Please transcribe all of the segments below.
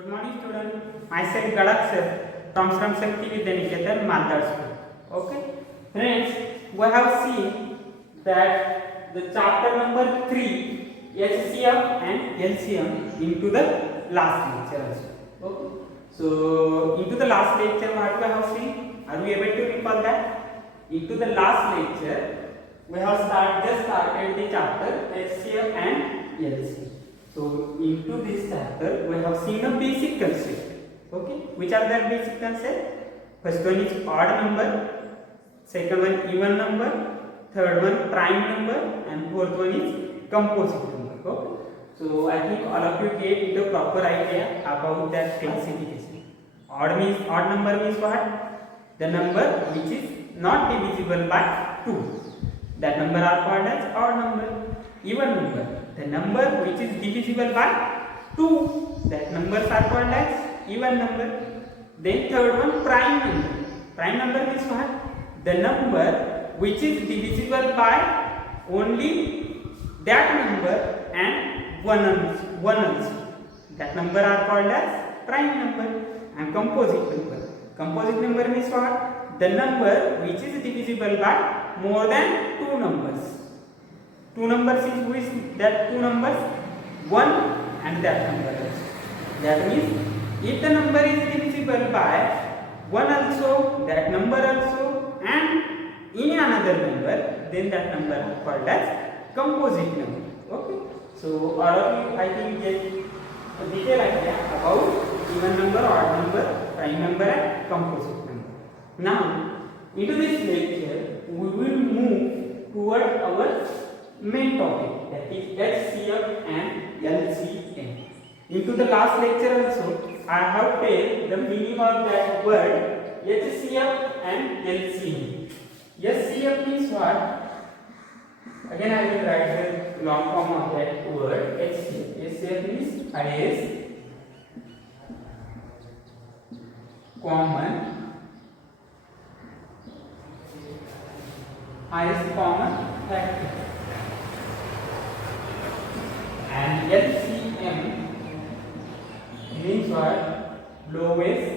Good morning, student. Myself Gadak sir from Shakti Vidyaniketan, Maldar School. Okay, friends, we have seen that the chapter number 3 HCF and LCM into the last lecture also. Okay, so into the last lecture what we have seen? Are we able to recall that? Into the last lecture we have started the chapter HCF and LCM. So into this chapter we have seen a basic concept. Okay, which are the basic concept? First one is odd number, second one even number, third one prime number, and fourth one is composite number. Okay, so I think all of you get the proper idea about that classification. Odd number means what? The number which is not divisible by 2. That number are called as odd number. Even number, the number which is divisible by 2, that numbers are called as even number. Then third one, prime number. Prime number means what? The number which is divisible by only that number and one also. That number are called as prime number. And composite number. Composite number means what? The number which is divisible by more than 2 numbers. 2 numbers is which that 2 numbers? 1 and that number also. That means if the number is divisible by 1 also, that number also, and any another number, then that number is called as composite number. Okay. So all of you I think get a detailed idea about even number, odd number, prime number, and composite number. Now into this lecture we will move toward our main topic, that is HCF and LCM. Into the last lecture also I have told the meaning of that word HCF and LCM. HCF means what? Again I will write the long form of that word HCF. HCF means highest common factor. And LCM means what? Lowest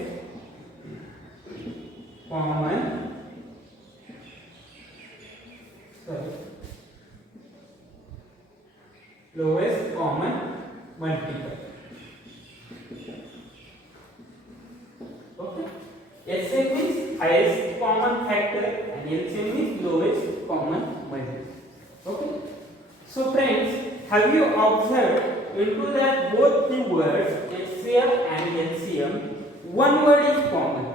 common multiple. Okay. HCF means highest common factor and LCM means lowest common multiple. Okay. So friends, have you observed into that both the words HCF and LCM, one word is common,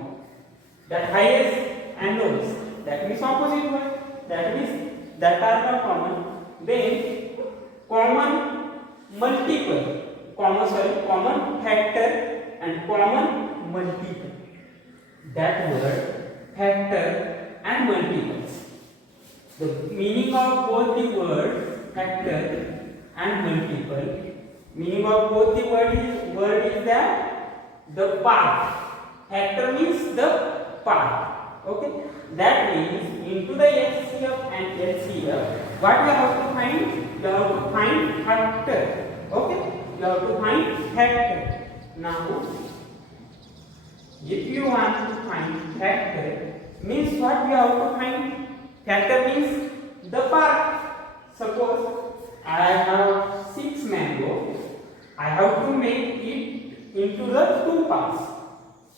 that highest and lowest, that means opposite word, that means that are not common. Then common multiple, common factor and common multiple, that word factor and multiples. The meaning of both the word factor and multiple, meaning of both the word is that the part. Factor means the part. Okay, that means into the HCF and LCF, what you have to find? You have to find factor. Okay, you have to find factor. Now if you want to find factor, means what you have to find? Factor means the part. Suppose I have 6 mangoes, I have to make it into the 2 parts.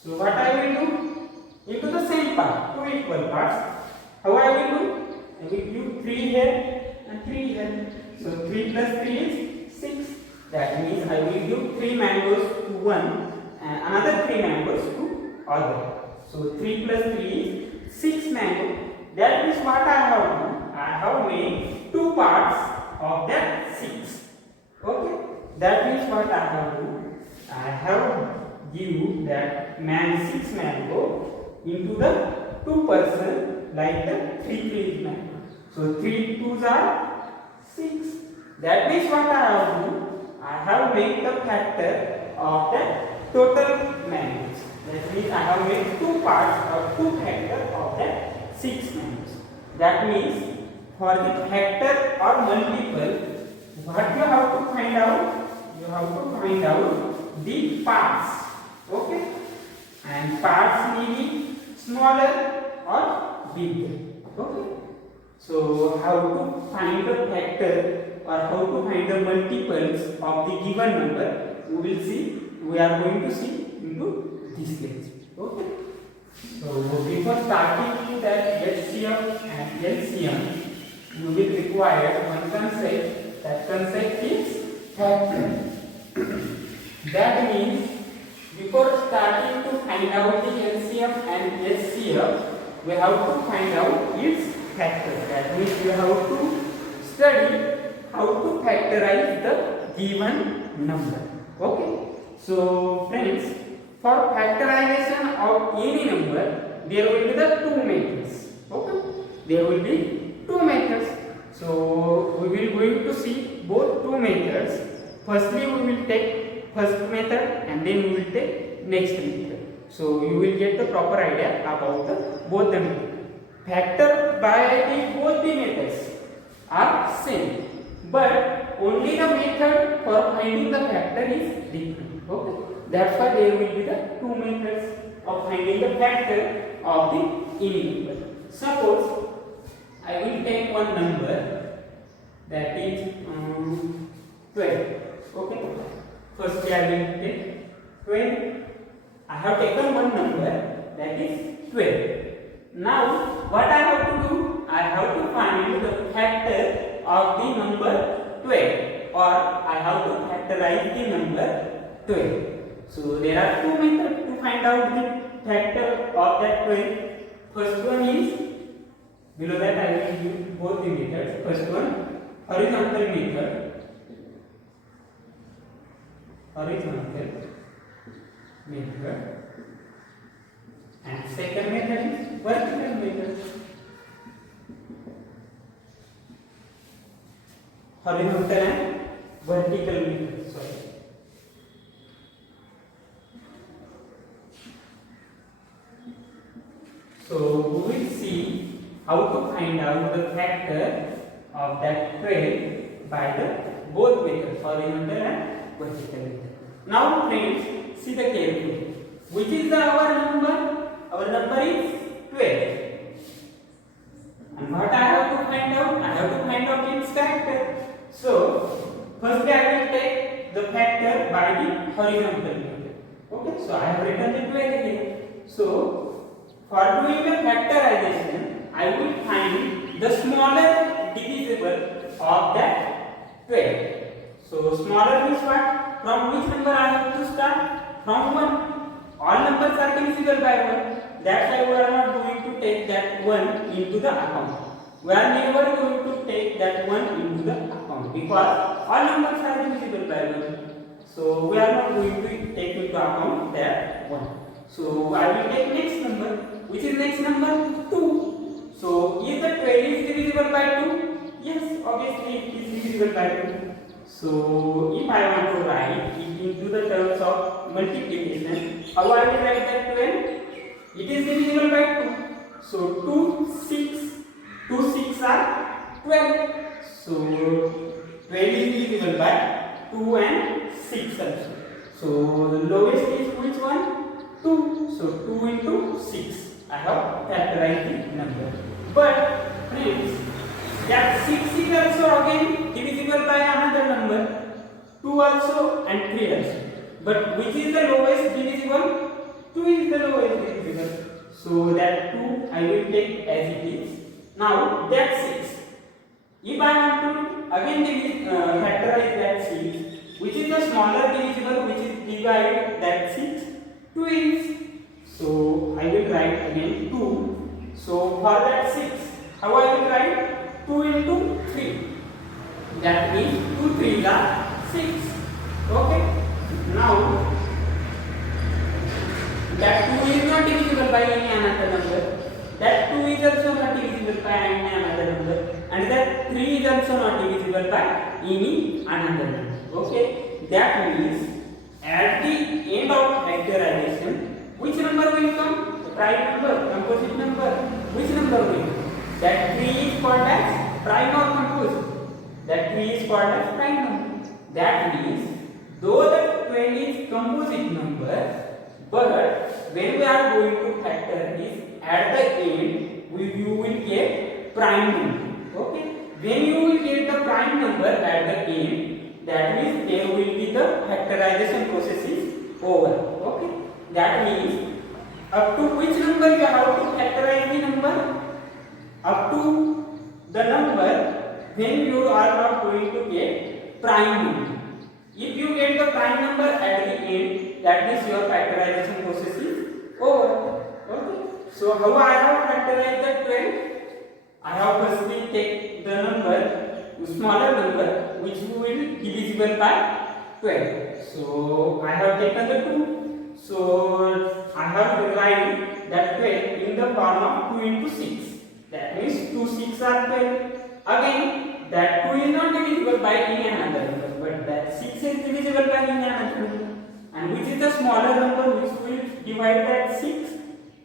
So what I will do? Into the same part, 2 equal parts. How I will do? I will give 3 here and 3 here. So 3 plus 3 is 6. That means I will give 3 mangoes to one and another 3 mangoes to other. So 3 plus 3 is 6 mangoes. That is what I have done. I have made 2 parts of that 6. Okay, that means what I have done. I have give that 6 mango into the 2 person like the 3 mango. So 3 2s are 6. That means what I have done. I have made the factor of the total mangoes. That means I have made 2 parts of 2 factor of that 6 mangoes. That means for the factor or multiple, what you have to find out? You have to find out the parts. Okay, and parts may be smaller or bigger. Okay, so how to find the factor or how to find the multiples of the given number, we will see. We are going to see into this lecture. Okay, so before starting that HCF and LCM, you will require one concept. That concept is factor. That means before starting to find out the LCM and HCF, we have to find out its factor. That means we have to study how to factorize the given number. Okay. So friends, for factorization of any number, there will be the two methods. Okay. There will be two methods. So we will going to see both two methods. Firstly, we will take first method and then we will take next method. So you will get the proper idea about both the methods. Factor by both the methods are same, but only the method for finding the factor is different. Okay, that's why there will be the two methods of finding the factor of the any number. Suppose I will take one number that is 12. Okay, firstly I will take 12. I have taken one number that is 12. Now what I have to do? I have to find the factor of the number 12, or I have to factorize the number 12. So there are two methods to find out the factor of that 12. First one is, below that I will use both the methods. First one, horizontal method. And second method is vertical method. Horizontal and vertical method. Sorry. So we will see how to find out the factor of that 12 by the both methods, horizontal and vertical method. Now friends, see the carefully. Which is our number? Our number is 12. And what I have to find out? I have to find out its factor. So firstly I will take the factor by the horizontal method. Okay, so I have written the 12 here. So for doing the factorization, I will find the smaller divisible of that 12. So smaller means what? From which number I have to start? From 1. All numbers are divisible by 1. That's why we are not going to take that 1 into the account. We are never going to take that 1 into the account because all numbers are divisible by 1. So we are not going to take into account that 1. So I will take next number. Which is next number? 2. So is the 12 is divisible by 2? Yes, obviously it is divisible by 2. So if I want to write it into the terms of multiplication, how I will write that 12? It is divisible by 2. So 2 6 are 12. So 12 is divisible by 2 and 6 also. So the lowest is which one? 2. So 2 into 6. I have factorized the number. But friends, that 6 is also again divisible by another number. 2 also and 3 also. But which is the lowest divisible? 2 is the lowest divisible. So that 2 I will take as it is. Now that 6. If I want to again factorize that 6, which is the smaller divisible which is divide that 6? 2 is. So I will write again 2. So for that 6, how I will write? 2 into 3. That means 2 3s are 6. Okay. Now that 2 is not divisible by any another number. That 2 is also not divisible by any another number. And that 3 is also not divisible by any another number. Okay. That means at the end of factorization, which number will come? The prime number, composite number. Which number will come? That 3 is called as prime or composite. That 3 is called as prime number. That means though the 12 12 is composite number, but when we are going to factor this at the end, you will get prime number. Okay, when you will get the prime number at the end, that means there will be the factorization process is over. Okay, that means up to which number you have to factorize the number? Up to the number when you are not going to get prime number. If you get the prime number at the end, that means your factorization process is over. Okay. So how I have factorized the 12? I have firstly take the number, smaller number, which will be divisible by 12. So I have taken the 2. So I have divided that 12 in the form of 2 into 6. That means 2 6 are 12. Again, that 2 is not divisible by any another number, but that 6 is divisible by any another number. And which is the smaller number which will divide that 6?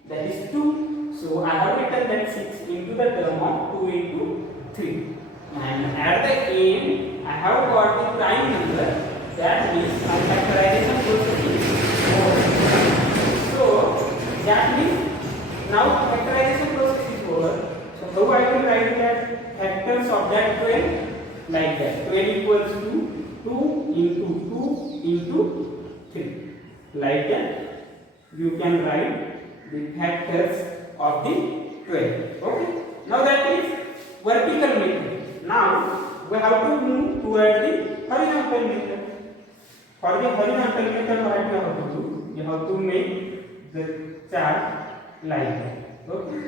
That is 2. So I have written that 6 into the term of 2 into 3. And at the end, I have got the prime number. That means my factorization process is over. So that means now factorization process is over. So how I will write that factors of that 12 like that. 12 equals to 2 into 2 into 3. Like that you can write the factors of the 12. Okay. Now that is vertical method. Now we have to move toward the horizontal method. For the horizontal method, what you have to do? You have to make the chart like that. Okay.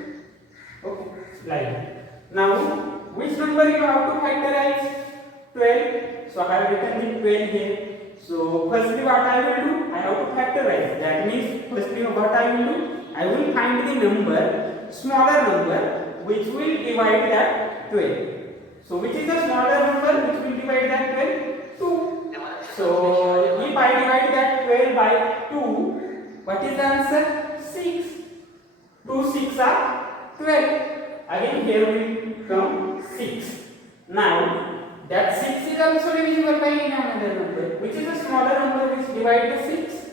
Okay. Like that. Now, which number you have to factorize? 12. So I have written the 12 here. So firstly, what I will do? I have to factorize. That means firstly, what I will do? I will find the number, smaller number, which will divide that 12. So which is the smaller number which will divide that 12? 2. So if I divide that 12 by 2, what is the answer? 6. 2 6 are 12. Again here will come 6. Now that 6 is also divisible by another number. Which is the smaller number which divides the 6?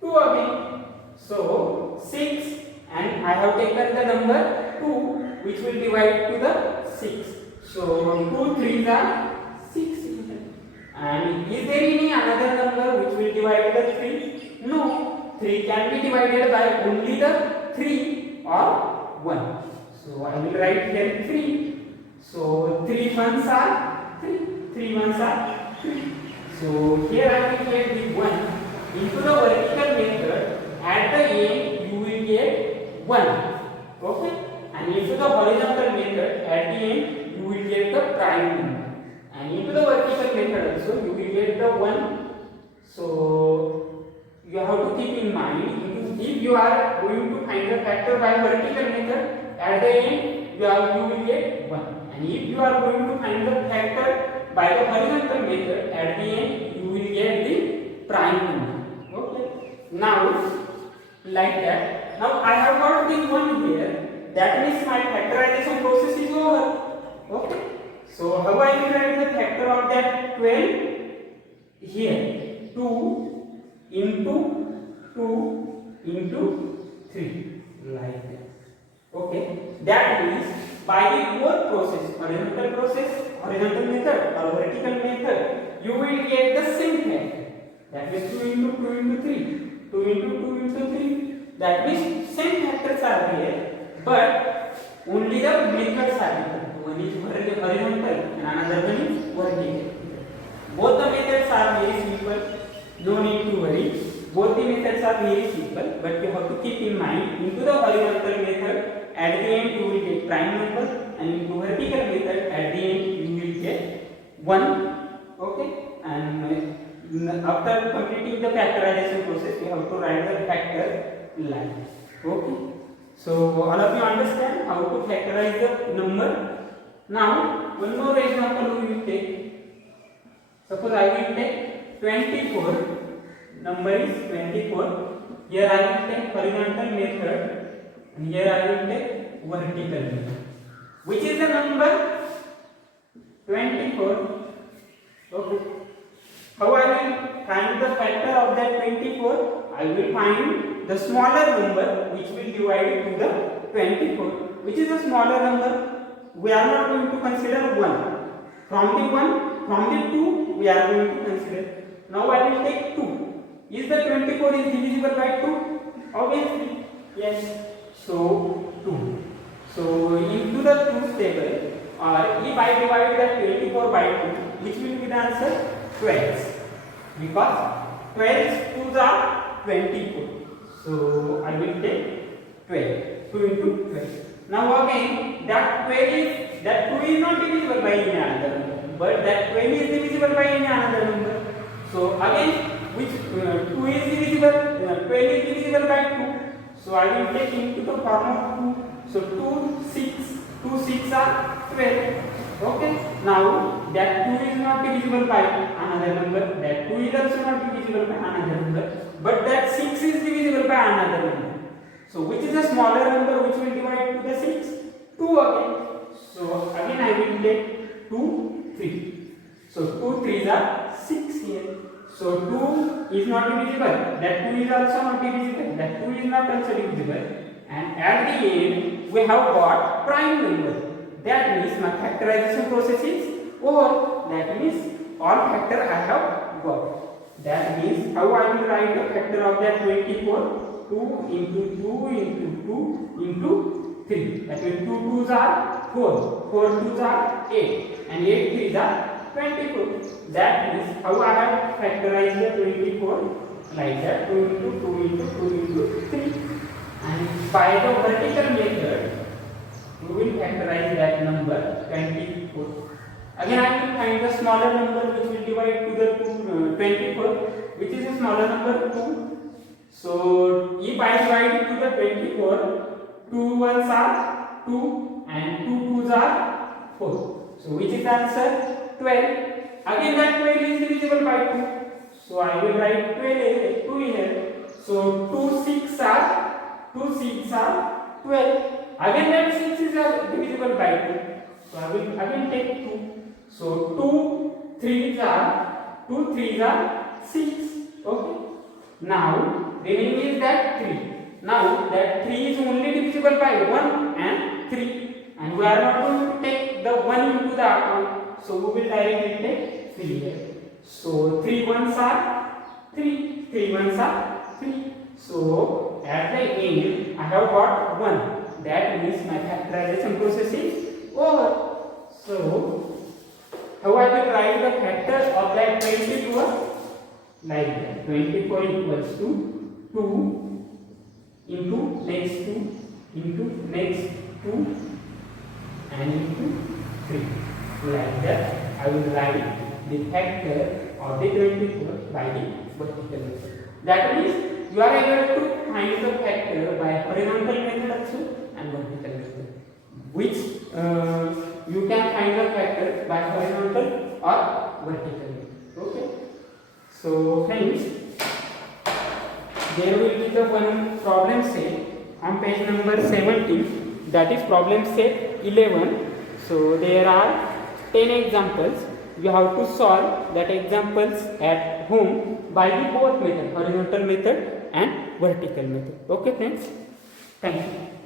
2 again. So 6, and I have taken the number 2 which will divide to the 6. So 2 3s are 6. And is there any another number which will divide the 3? No. 3 can be divided by only the 3 or 1. So I will write here 3. So 3 ones are 3. 3 ones are 3. So here I will get the 1 into the vertical method. At the end you will get 1. Okay. And into the horizontal method, at the end you will get the prime number. And into the vertical method also you will get the 1. So you have to keep in mind, if you are going to find the factor by vertical method, at the end you will get 1. And if you are going to find the factor by the horizontal method, at the end you will get the prime number. Okay. Now like that. Now I have got the 1 here. That means my factorization process is over. Okay. So how I will write the factor of that 12? Here 2 into 3 like that. Okay. That means by the both process, horizontal method or vertical method, you will get the same factor. That means 2 into 3. 2 into 3. That means same factors are there, but only the methods are different. One is horizontal and another one is vertical. Both the methods are very simple. No need to worry. Both the methods are very simple, but you have to keep in mind, into the horizontal method, at the end you will get prime number, and into vertical method, at the end you will get 1. Okay. And after completing the factorization process, you have to write the factor line. Okay. So all of you understand how to factorize the number. Now one more example we will take. Suppose I will take 24. Number is 24. Here I will take horizontal method, and here I will take vertical method. Which is the number? 24. Okay. How I will find the factor of that 24? I will find the smaller number which will divide it to the 24. Which is a smaller number? We are not going to consider 1. From the 2, we are going to consider. Now I will take 2. Is the 24 is divisible by 2? Obviously, yes. So 2. So into the 2's table, or if I divide the 24 by 2, which will be the answer? 12. Because 12 2's are 24. So I will take 12. 2 into 12. Now again, that 2 is not divisible by any other number, but that 12 is divisible by any other number. So again, which 2 is divisible, 12 is divisible by 2. So I will take into the form of 2. So 2 6 are 12. Okay. Now that 2 is not divisible by another number. That 2 is also not divisible by another number. But that 6 is divisible by another number. So which is a smaller number which will divide to the 6? 2 again. So again I will take 2 3. So 2 3s are 6 here. So 2 is not divisible. That 2 is also not divisible. That 2 is not also divisible. And at the end we have got prime number. That means my factorization process is over. That means all factor I have got. That means how I will write the factor of that 24? 2 into 2 into 2 into 3. That means 2 2's are 4. 4 2's are 8. And 8 3's are 24. That means how I have factorized the 24? Like that. 2 into 2 into 2 into 3. And by the vertical method, we will factorize that number 24. Again I will find the smaller number which will divide to the 24, which is a smaller number 2. So if I divide it to the 24, 2 1s are 2 and 2 2s are 4. So which is the answer? 12. Again that 12 is divisible by 2. So I will write 12 as 2 here. So 2 6 are 12. Again that 6 is divisible by 2. So I will again take 2. So 2 3s are 6. Okay. Now remaining is that 3. Now that 3 is only divisible by 1 and 3. And we are not going to take the 1 into the account. So we will directly take 3 here. So 3 1s are 3. 3 1s are 3. So at the end I have got 1. That means my factorization process is over. So how I will write the factor of that 24? Like that. 24 equals to 2 into next 2 into next 2 and into 3. Like that I will write the factor of the 24 by the vertical method. That means you are able to find the factor by horizontal method also and vertical method, which you can find the factor by horizontal or vertical method. Okay. So friends, there will be the one problem set on page number 17, that is problem set 11. So there are 10 examples. You have to solve that examples at home by the both method, horizontal method and vertical method. Okay friends, thank you.